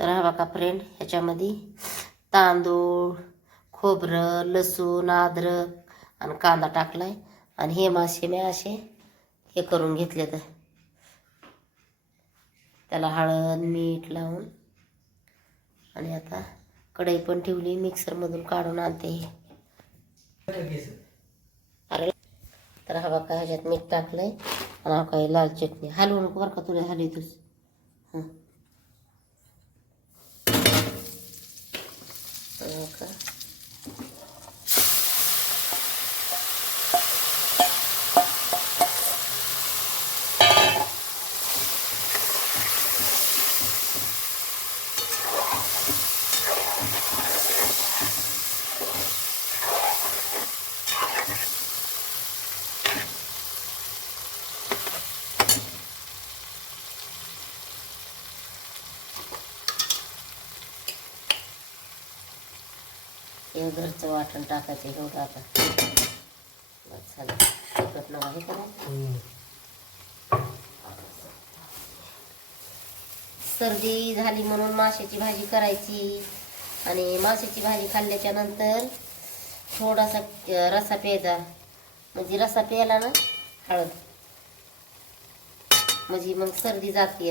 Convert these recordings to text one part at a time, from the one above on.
तर हा बघा फ्रेंड ह्याच्यामध्ये तांदूळ खोबरं लसूण अद्रक आणि कांदा टाकलाय. आणि हे मासे मी असे हे करून घेतले तर त्याला हळद मीठ लावून. आणि आता कढई पण ठेवली मिक्सरमधून काढून आणते अरे तर हा बघा ह्याच्यात मीठ टाकलंय. आणि हा काही लाल चटणी. हलवू नको बरं का तुला हलवतोस हां. हो हे घरचं वाटण टाकायचं एवढं आता. बस झालं. तिखट नका हे करायचं सर्दी झाली म्हणून माशाची भाजी करायची. आणि माशाची भाजी खाल्ल्याच्या नंतर थोडासा अं, रस्सा प्यायचा. म्हणजे रस्सा प्यायला ना हळद. म्हणजे मग सर्दी जाते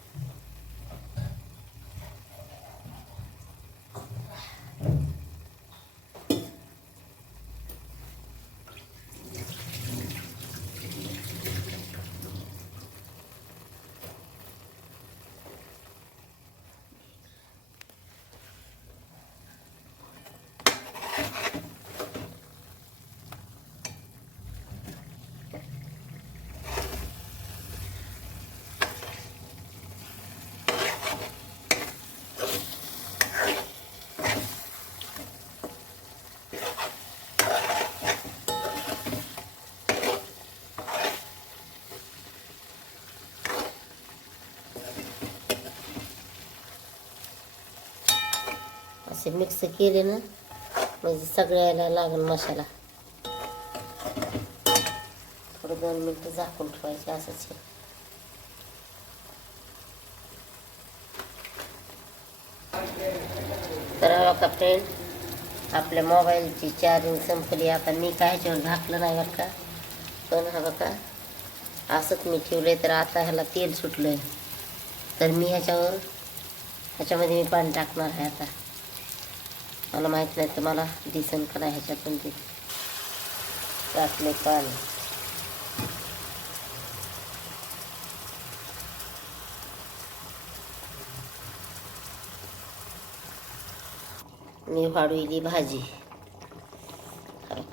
असे मिक्स केले ना म्हणजे सगळ्याला लागल मसाला. थोडं दोन मिनटं झाकून ठेवायचे असंच. हे. तर हा का फ्रेंड आपल्या मोबाईलची चार्जिंग संपली. आता मी काय ह्याच्यावर झाकलं नाही बरं का? पण हा बघा असंच मी ठेवलंय. तर आता ह्याला तेल सुटलंय. तर मी ह्याच्यावर ह्याच्यामध्ये मी पाणी टाकणार आहे आता. मला माहीत नाही तर मला दिसन का नाही ह्याच्यातून ते टाकले पाणी. मी वाढविली भाजी. काय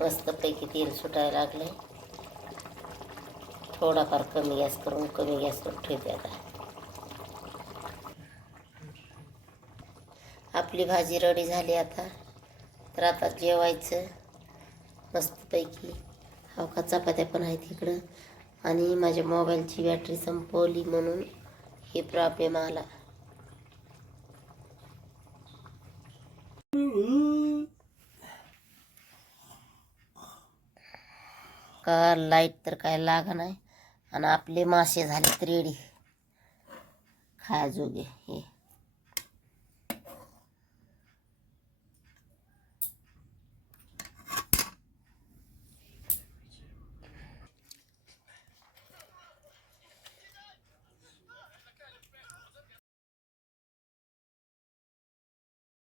मस्तपैकी तेल सुटायला लागलं थोडाफार कमी गॅस करून कमी गॅसवर ठेवते आता. आपली भाजी रेडी झाली आता. तर आता जेवायचं. मस्तपैकी. हो का चपात्या पण आहेत इकडं. आणि माझ्या मोबाईलची बॅटरी संपवली म्हणून हे प्रॉब्लेम आला. का लाइट तर काय लागा नाही आणि आपले मासे झाले रेडी खायजोगे हे.